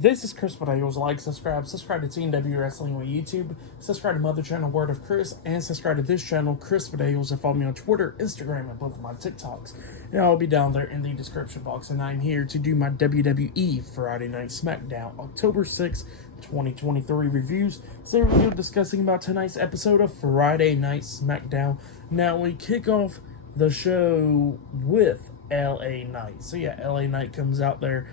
This is Chris Potatoes. Like, subscribe to Team W Wrestling on YouTube, subscribe to my other channel, Word of Chris, and subscribe to this channel, Chris Potatoes, and follow me on Twitter, Instagram, and both of my TikToks. And I'll be down there in the description box. And I'm here to do my WWE Friday Night SmackDown October 6th, 2023 reviews. So we're discussing about tonight's episode of Friday Night SmackDown. Now we kick off the show with LA Knight. So yeah, LA Knight comes out there.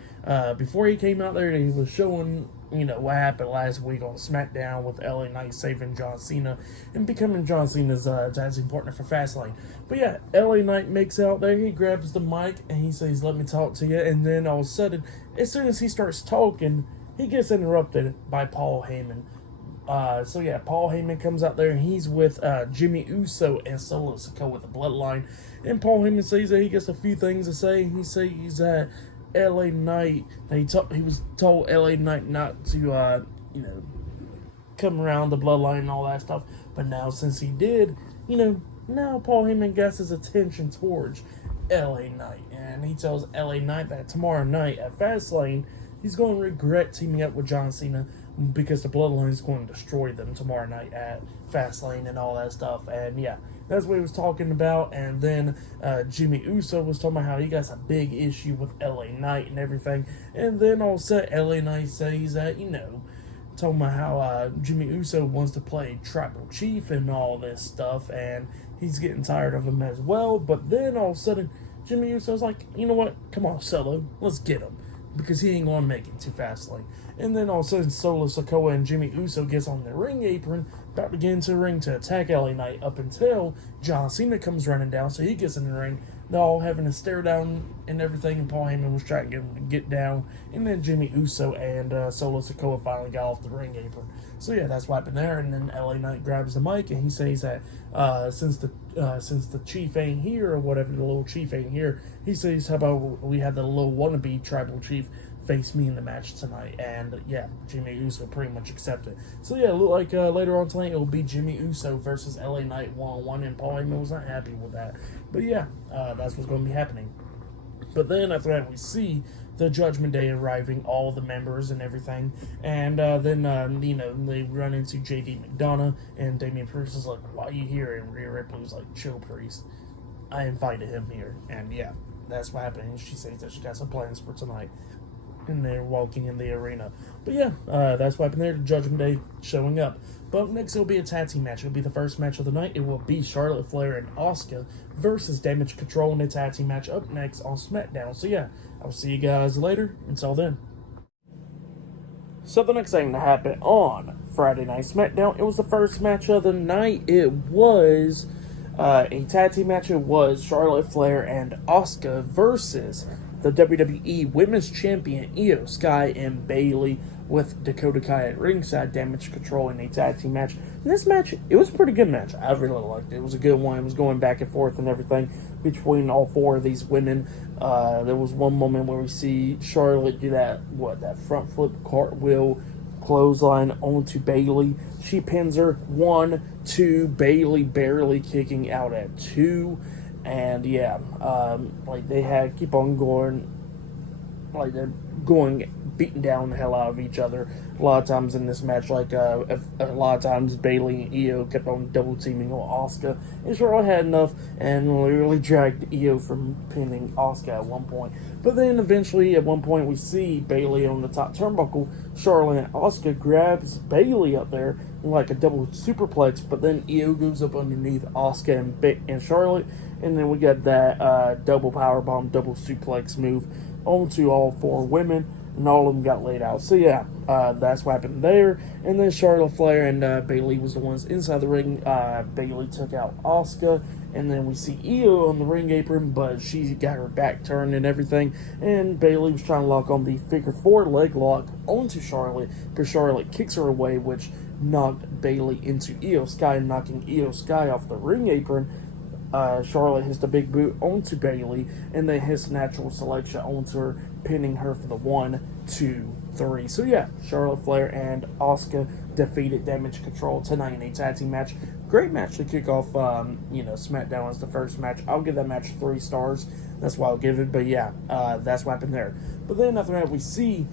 Before he came out there, he was showing, what happened last week on SmackDown with LA Knight saving John Cena and becoming John Cena's tag team partner for Fastlane. But yeah, LA Knight makes out there, he grabs the mic and he says, "Let me talk to you." And then all of a sudden, as soon as he starts talking, he gets interrupted by Paul Heyman. So yeah, Paul Heyman comes out there and he's with Jimmy Uso and Solo Sikoa with the Bloodline. And Paul Heyman says that he gets a few things to say. He says that LA Knight, he was told LA Knight not to, come around the Bloodline and all that stuff. But now since he did, now Paul Heyman gets his attention towards LA Knight. And he tells LA Knight that tomorrow night at Fastlane, he's going to regret teaming up with John Cena because the Bloodline is going to destroy them tomorrow night at Fastlane and all that stuff. And yeah, that's what he was talking about. And then Jimmy Uso was talking about how he got a big issue with LA Knight and everything. And then all of a sudden, LA Knight says that, talking about how Jimmy Uso wants to play Tribal Chief and all this stuff. And he's getting tired of him as well. But then all of a sudden, Jimmy Uso's like, you know what? Come on, Solo. Let's get him. Because he ain't going to make it too fastly. And then all of a sudden, Solo Sikoa and Jimmy Uso gets on the ring apron, about to get into the ring to attack LA Knight up until John Cena comes running down, so he gets in the ring. They're all having to stare down and everything, and Paul Heyman was trying to get him to get down. And then Jimmy Uso and Solo Sikoa finally got off the ring apron. So yeah, that's what happened there. And then LA Knight grabs the mic and he says that since the chief ain't here, or whatever, the little chief ain't here, he says, how about we had the little wannabe tribal chief face me in the match tonight. And yeah, Jimmy Uso pretty much accepted. So yeah, it looked like later on tonight it will be Jimmy Uso versus LA Knight one-on-one, and Paul Heyman was not happy with that. But yeah, that's what's going to be happening. But then after that, we see the Judgment Day arriving, all the members and everything. And then, they run into JD McDonough, and Damian Priest is like, "Why are you here?" And Rhea Ripley was like, "Chill, Priest. I invited him here." And yeah, that's what happened. And she says that she got some plans for tonight. And they're walking in the arena. But yeah, that's what happened there. Judgment Day showing up. But next it'll be a tag team match. It'll be the first match of the night. It will be Charlotte Flair and Asuka versus Damage Control in a tag team match up next on SmackDown. So yeah, I'll see you guys later. Until then. So the next thing to happen on Friday Night SmackDown, it was the first match of the night. It was a tag team match. It was Charlotte Flair and Asuka versus the WWE Women's Champion Io Sky and Bayley, with Dakota Kai at ringside, Damage Control in a tag team match. And this match, it was a pretty good match. I really liked it. It was a good one. It was going back and forth and everything between all four of these women. There was one moment where we see Charlotte do that front flip cartwheel clothesline onto Bayley. She pins her 1, 2, Bayley barely kicking out at 2. And yeah, they keep on going, they're beating down the hell out of each other. A lot of times in this match, a lot of times Bayley and Io kept on double teaming on Asuka, and Charlotte had enough and literally dragged Io from pinning Asuka at one point. But then eventually, at one point, we see Bayley on the top turnbuckle. Charlotte and Asuka grabs Bayley up there like a double superplex, but then Io goes up underneath Asuka and Charlotte. And then we got that double powerbomb, double suplex move onto all four women, and all of them got laid out. So yeah, that's what happened there. And then Charlotte Flair and Bayley was the ones inside the ring. Bayley took out Asuka, and then we see Io on the ring apron, but she got her back turned and everything. And Bayley was trying to lock on the figure 4 leg lock onto Charlotte, but Charlotte kicks her away, which knocked Bayley into Io Sky, knocking Io Sky off the ring apron. Charlotte hits the big boot onto Bayley, and then hits natural selection onto her, pinning her for the 1, 2, 3. So yeah, Charlotte Flair and Asuka defeated Damage Control tonight in a tag team match. Great match to kick off, SmackDown as the first match. I'll give that match 3 stars. That's why I'll give it. But yeah, that's what happened there. But then after that, we see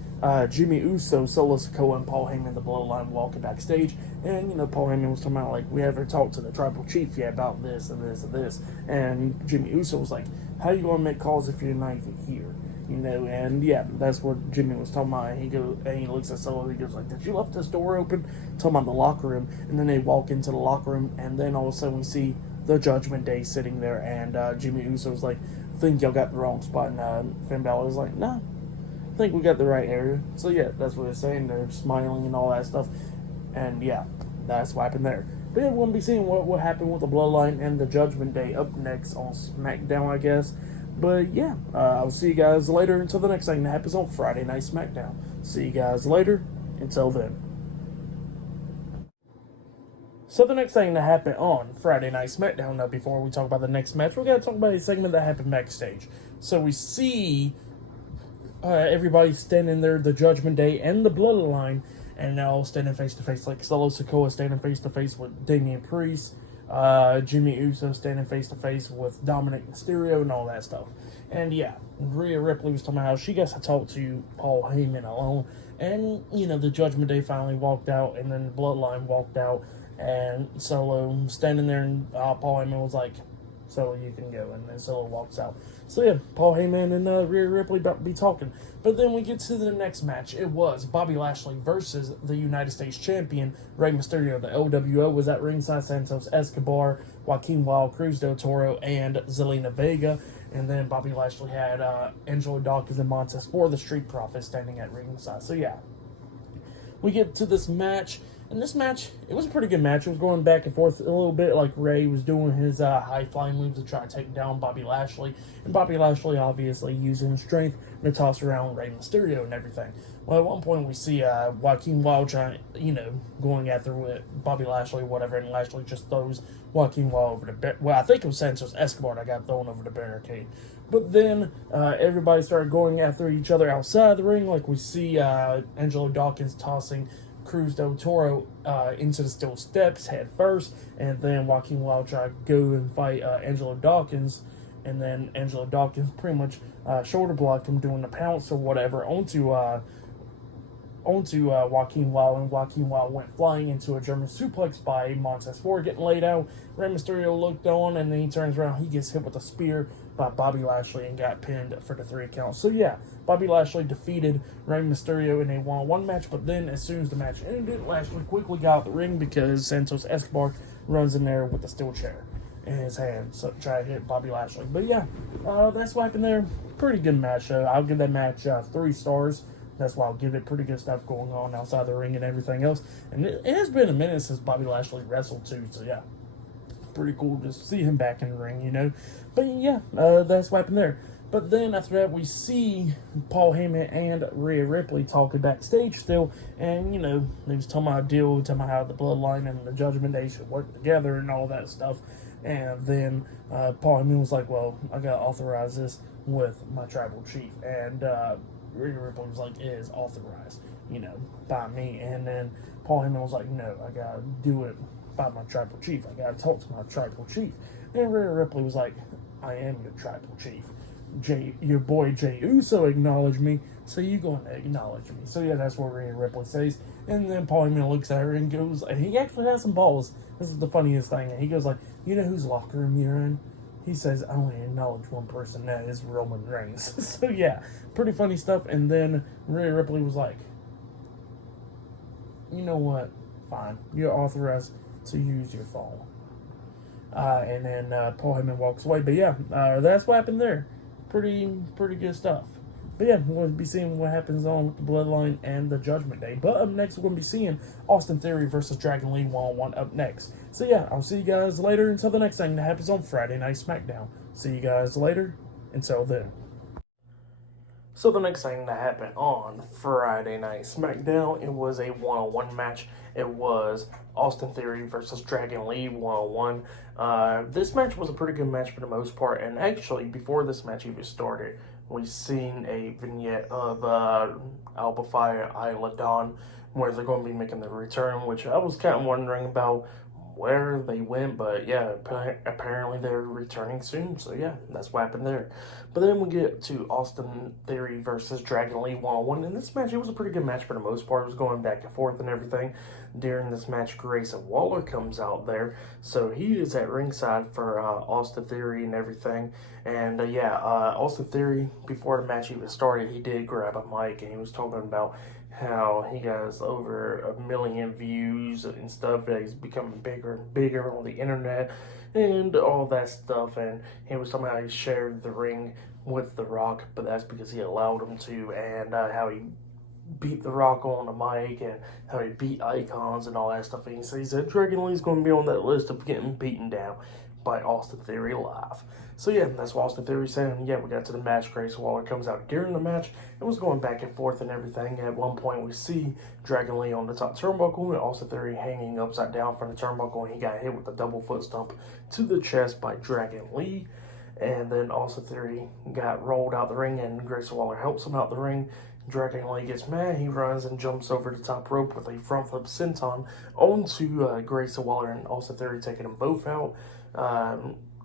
Jimmy Uso, Solo Sikoa, and Paul Heyman, the Bloodline, walking backstage. And, Paul Heyman was talking about, like, we haven't talked to the Tribal Chief yet about this and this and this. And Jimmy Uso was like, how you going to make calls if you're not even here? And yeah, that's what Jimmy was talking about. He goes, and he looks at Solo, he goes like, did you left this door open? Talking about the locker room. And then they walk into the locker room, and then all of a sudden we see the Judgment Day sitting there, and Jimmy Uso's like, I think y'all got the wrong spot. And Finn Balor was like, nah, I think we got the right area. So yeah, that's what they're saying. They're smiling and all that stuff. And yeah, that's what happened there. But yeah, we're going to be seeing what happened with the Bloodline and the Judgment Day up next on SmackDown, I guess. But yeah, I'll see you guys later until the next thing that happens on Friday Night SmackDown. See you guys later. Until then. So the next thing that happened on Friday Night SmackDown, now before we talk about the next match, we're going to talk about a segment that happened backstage. So we see everybody standing there, the Judgment Day and the Bloodline, and they're all standing face to face, like Solo Sikoa standing face to face with Damian Priest, Jimmy Uso standing face to face with Dominic Mysterio and all that stuff. And yeah, Rhea Ripley was talking about how she gets to talk to Paul Heyman alone. And, the Judgment Day finally walked out, and then the Bloodline walked out, and Solo standing there, and Paul Heyman was like, Solo, you can go, and then Solo walks out. So yeah, Paul Heyman and Rhea Ripley about to be talking. But then we get to the next match. It was Bobby Lashley versus the United States Champion, Rey Mysterio. The LWO was at ringside. Santos Escobar, Joaquin Wilde, Cruz del Toro, and Zelina Vega. And then Bobby Lashley had Angelo Dawkins and Montez Ford, the Street Profits, standing at ringside. So yeah, we get to this match. And this match, it was a pretty good match. It was going back and forth a little bit, like Ray was doing his high-flying moves to try to take down Bobby Lashley. And Bobby Lashley obviously using his strength to toss around Rey Mysterio and everything. Well, at one point we see Joaquin Wilde trying, going after with Bobby Lashley or whatever, and Lashley just throws Joaquin Wilde over the barricade. Well, I think it was Santos Escobar that got thrown over the barricade. But then everybody started going after each other outside the ring, like we see Angelo Dawkins tossing Cruz del Toro into the steel steps head first, and then Joaquin Wilde tried to go and fight Angelo Dawkins, and then Angelo Dawkins pretty much shoulder blocked him doing the pounce or whatever onto Joaquin Wilde, and Joaquin Wilde went flying into a German suplex by Montez Ford, getting laid out. Rey Mysterio looked on, and then he turns around, he gets hit with a spear by Bobby Lashley and got pinned for the 3 count. So yeah, Bobby Lashley defeated Rey Mysterio in a 1-on-1 match, but then as soon as the match ended, Lashley quickly got out the ring because Santos Escobar runs in there with a steel chair in his hand, so try to hit Bobby Lashley. But yeah, that's what happened there. Pretty good match. I'll give that match 3 stars. That's why I'll give it. Pretty good stuff going on outside the ring and everything else. And it has been a minute since Bobby Lashley wrestled too, so yeah, pretty cool to see him back in the ring, But yeah, that's what happened there. But then after that, we see Paul Heyman and Rhea Ripley talking backstage still, and they was talking about a deal, talking about how the Bloodline and the Judgment Day should work together and all that stuff. And then Paul Heyman was like, "Well, I gotta authorize this with my tribal chief," and Rhea Ripley was like, "It is authorized, by me." And then Paul Heyman was like, "No, I gotta do it by my tribal chief. I gotta talk to my tribal chief." And Rhea Ripley was like, "I am your tribal chief. Your boy Jey Uso acknowledged me, so you going to acknowledge me." So yeah, that's what Rhea Ripley says. And then Paul Heyman looks at her and goes, and he actually has some balls. This is the funniest thing. And he goes like, "You know whose locker room you're in?" He says, "I only acknowledge one person, that is Roman Reigns." So yeah, pretty funny stuff. And then Rhea Ripley was like, "You know what? Fine. You're authorized to use your phone." And then Paul Heyman walks away. But yeah, that's what happened there. Pretty good stuff. But yeah, we're going to be seeing what happens on with the Bloodline and the Judgment Day. But up next, we're going to be seeing Austin Theory versus Dragon Lee 1-on-1 up next. So yeah, I'll see you guys later until the next thing that happens on Friday Night SmackDown. See you guys later. Until then. So the next thing that happened on Friday Night SmackDown, it was a 1-on-1 match. It was Austin Theory versus Dragon Lee 1-on-1. This match was a pretty good match for the most part, and actually before this match even started, we seen a vignette of Alba Fire, Isla Dawn, where they're going to be making their return, which I was kind of wondering about where they went, but yeah, apparently they're returning soon. So yeah, that's what happened there. But then we get to Austin Theory versus Dragon Lee one-on-one. In this match, it was a pretty good match for the most part. It was going back and forth and everything. During this match, Grayson Waller comes out there, so he is at ringside for Austin Theory and everything. And Austin Theory, before the match even started, he did grab a mic and he was talking about how he has over 1 million views and stuff, that he's becoming bigger and bigger on the internet and all that stuff. And he was talking about how he shared the ring with The Rock, but that's because he allowed him to, and how he beat The Rock on the mic and how he beat icons and all that stuff. And he said Dragon Lee's going to be on that list of getting beaten down by Austin Theory live. So yeah, that's what Austin Theory said. And yeah, we got to the match. Grayson Waller comes out during the match. It was going back and forth and everything. At one point, we see Dragon Lee on the top turnbuckle and Austin Theory hanging upside down from the turnbuckle, and he got hit with a double foot stomp to the chest by Dragon Lee. And then Austin Theory got rolled out the ring, and Grayson Waller helps him out the ring. Dragon Lee gets mad. He runs and jumps over the top rope with a front flip senton onto Grayson Waller and Austin Theory, taking them both out.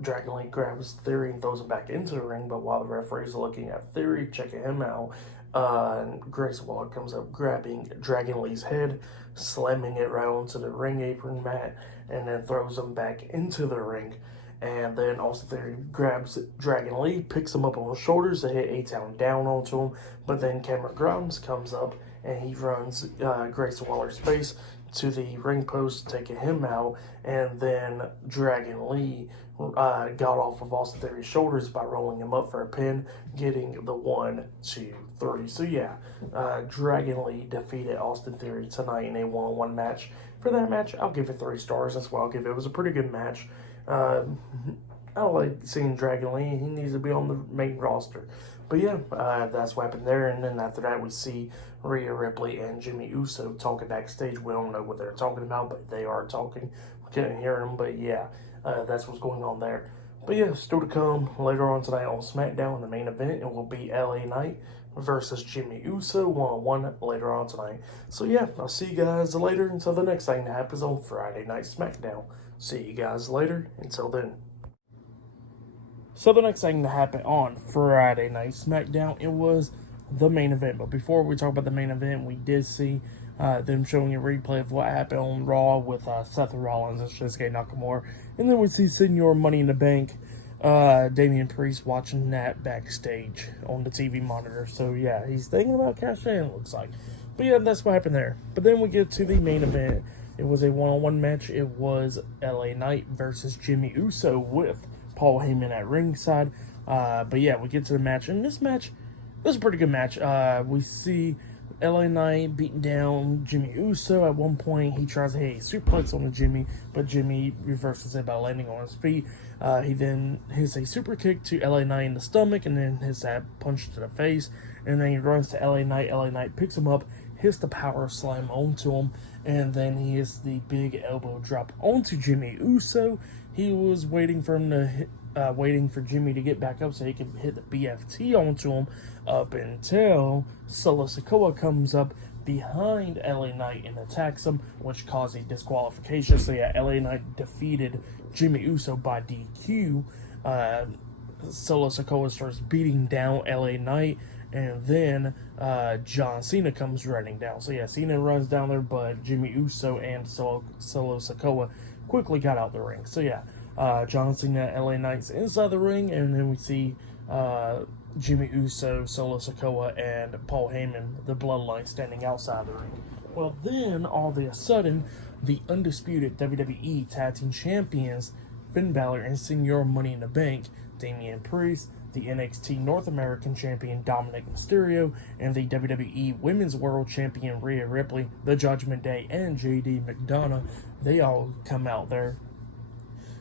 Dragon Lee grabs Theory and throws him back into the ring, but while the referee's looking at Theory, checking him out, Grayson Waller comes up, grabbing Dragon Lee's head, slamming it right onto the ring apron mat, and then throws him back into the ring. And then Austin Theory grabs Dragon Lee, picks him up on his shoulders to hit A-Town down onto him. But then Cameron Grimes comes up and he runs Grayson Waller's face to the ring post, taking him out. And then Dragon Lee got off of Austin Theory's shoulders by rolling him up for a pin, getting the 1, 2, 3. So yeah, Dragon Lee defeated Austin Theory tonight in a one-on-one match. For that match, I'll give it 3 stars. That's what I'll give it. It was a pretty good match. I like seeing Dragon Lee. He needs to be on the main roster. But yeah, that's what happened there. And then after that, we see Rhea Ripley and Jimmy Uso talking backstage. We don't know what they're talking about, but they are talking. We couldn't hear them, but yeah, that's what's going on there. But yeah, still to come later on tonight on SmackDown in the main event. It will be LA Knight versus Jimmy Uso one-on-one later on tonight. So yeah, I'll see you guys later until the next thing that happens on Friday Night SmackDown. See you guys later. Until then. So the next thing that happened on Friday Night SmackDown, it was the main event. But before we talk about the main event, we did see them showing a replay of what happened on Raw with Seth Rollins and Shinsuke Nakamura. And then we see Senior Money in the Bank, Damian Priest, watching that backstage on the TV monitor. So yeah, he's thinking about cashing in, it looks like. But yeah, that's what happened there. But then we get to the main event. It was a one-on-one match. It was LA Knight versus Jimmy Uso with Paul Heyman at ringside. But yeah, we get to the match. And this match, was a pretty good match. We see LA Knight beating down Jimmy Uso. At one point, he tries to hit a suplex on Jimmy, but Jimmy reverses it by landing on his feet. He then hits a super kick to LA Knight in the stomach, and then hits that punch to the face. And then he runs to LA Knight. LA Knight picks him up, hits the power slam onto him, and then he hits the big elbow drop onto Jimmy Uso. He was waiting for him to hit, waiting for Jimmy to get back up so he could hit the BFT onto him, up until Solo Sikoa comes up behind LA Knight and attacks him, which caused a disqualification. So yeah, LA Knight defeated Jimmy Uso by DQ. Solo Sikoa starts beating down LA Knight, and then John Cena comes running down. So yeah, Cena runs down there, but Jimmy Uso and Solo Sikoa quickly got out the ring. So yeah, John Cena, LA Knight's inside the ring, and then we see Jimmy Uso, Solo Sikoa, and Paul Heyman, the Bloodline, standing outside the ring. Well, then, all of a sudden, the undisputed WWE Tag Team Champions, Finn Balor and Senior Money in the Bank, Damian Priest, the NXT North American Champion Dominic Mysterio, and the WWE Women's World Champion Rhea Ripley, the Judgment Day, and JD McDonough, they all come out there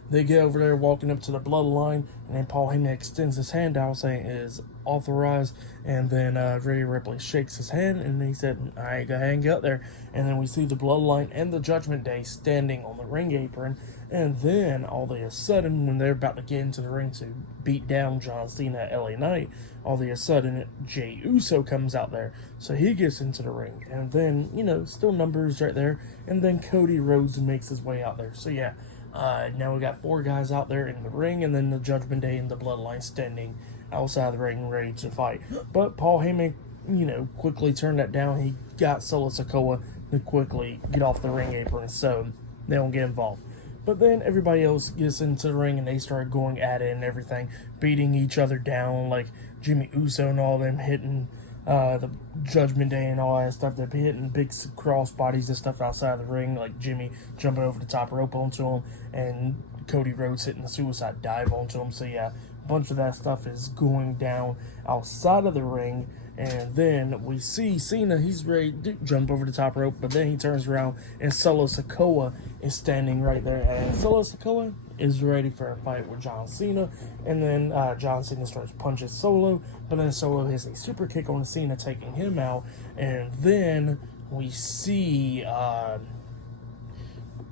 they get over there walking up to the Bloodline, and then Paul Heyman extends his hand out saying it is authorized, and then Rhea Ripley shakes his hand, and he said, all right, go ahead and get up there. And then we see the Bloodline and the Judgment Day standing on the ring apron, and then all of a sudden, when they're about to get into the ring to beat down John Cena, LA Knight, all of a sudden Jey Uso comes out there, so he gets into the ring, and then, you know, still numbers right there, and then Cody Rhodes makes his way out there. So yeah, now we got 4 guys out there in the ring, and then the Judgment Day and the Bloodline standing outside the ring ready to fight. But Paul Heyman, you know, quickly turned that down. He got Solo Sikoa to quickly get off the ring apron so they don't get involved. But then everybody else gets into the ring and they start going at it and everything, beating each other down, like Jimmy Uso and all them hitting the Judgment Day and all that stuff. They're hitting big cross bodies and stuff outside the ring, like Jimmy jumping over the top rope onto him, and Cody Rhodes hitting the suicide dive onto him. So yeah, a bunch of that stuff is going down outside of the ring. And then we see Cena, he's ready to jump over the top rope, but then he turns around and Solo Sikoa is standing right there. And Solo Sikoa is ready for a fight with John Cena. And then John Cena starts punching Solo, but then Solo hits a super kick on Cena, taking him out. And then we see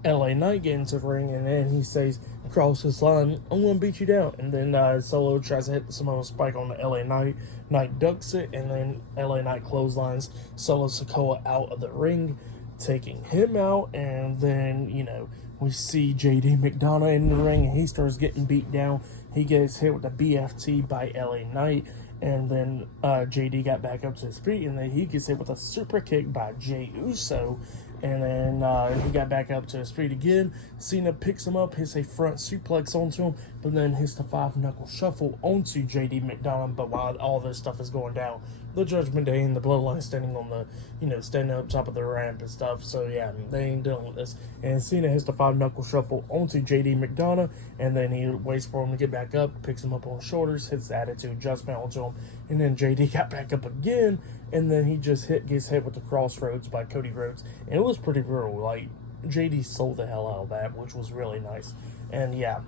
LA Knight get into the ring, and then he says, across his line, I'm going to beat you down. And then Solo tries to hit the Samoan Spike on the LA Knight. Knight ducks it, and then LA Knight clotheslines Solo Sikoa out of the ring, taking him out. And then, you know, we see JD McDonough in the ring, and he starts getting beat down. He gets hit with the BFT by LA Knight, and then JD got back up to his feet, and then he gets hit with a super kick by Jey Uso. And then he got back up to his feet again. Cena picks him up, hits a front suplex onto him, but then hits the 5-knuckle shuffle onto JD McDonough. But while all this stuff is going down, the Judgment Day and the Bloodline standing on the, you know, standing up top of the ramp and stuff. So yeah, they ain't dealing with this. And Cena hits the 5-knuckle shuffle onto JD McDonough, and then he waits for him to get back up, picks him up on his shoulders, hits the Attitude Adjustment onto him, and then JD got back up again, and then he just gets hit with the Crossroads by Cody Rhodes, and it was pretty brutal. Like, JD sold the hell out of that, which was really nice. And yeah,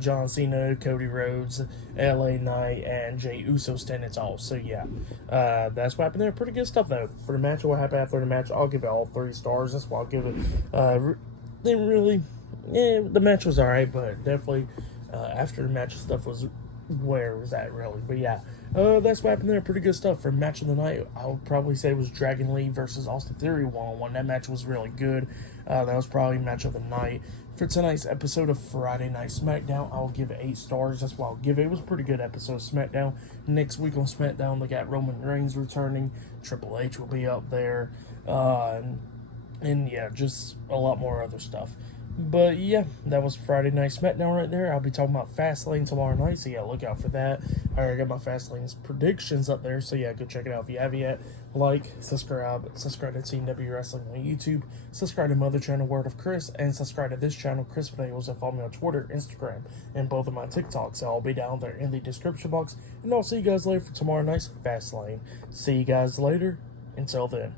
John Cena, Cody Rhodes, LA Knight, and Jey Uso standing tall. So yeah, that's what happened there. Pretty good stuff though. For the match, what happened after the match, I'll give it all 3 stars. That's why I'll give it. Didn't really. Yeah, the match was alright, but definitely after the match stuff was where was that really. But yeah, that's what happened there. Pretty good stuff. For match of the night, I would probably say it was Dragon Lee versus Austin Theory 1-on-1. That match was really good. That was probably match of the night. For tonight's episode of Friday Night SmackDown, I'll give it 8 stars. That's what I'll give it. It was a pretty good episode of SmackDown. Next week on SmackDown, they got Roman Reigns returning. Triple H will be up there. And yeah, just a lot more other stuff. But yeah, that was Friday Night SmackDown right there. I'll be talking about Fastlane tomorrow night, so yeah, look out for that. I already got my Fastlane's predictions up there, so yeah, go check it out if you haven't yet. Like, subscribe to Team W Wrestling on YouTube, subscribe to my other channel, Word of Chris, and subscribe to this channel, Chris Videos, and follow me on Twitter, Instagram, and both of my TikToks. So I'll be down there in the description box, and I'll see you guys later for tomorrow night's Fastlane. See you guys later. Until then.